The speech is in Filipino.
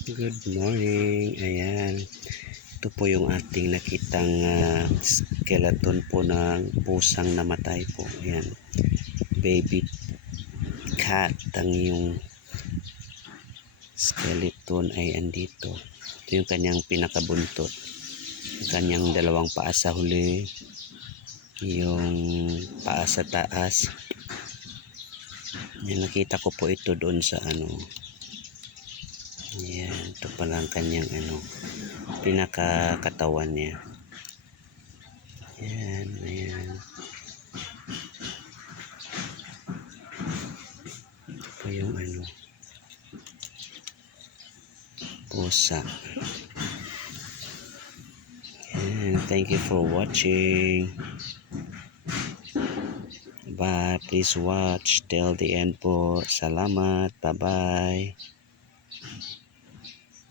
Good morning. Ayan. Ito po yung ating nakitang skeleton po ng pusang namatay po. Ayan. Baby cat. Ang yung skeleton ay andito. Ito yung kanyang pinakabuntot. Yung kanyang dalawang paa sa huli. Yung paa sa taas. Yan, nakita ko po ito doon sa Ayan, ito pala ang kanyang pinakakatawan niya. Ayan, ayan. Ito po yung pusa. Ayan, thank you for watching. Bye, please watch till the end po. Salamat, bye bye.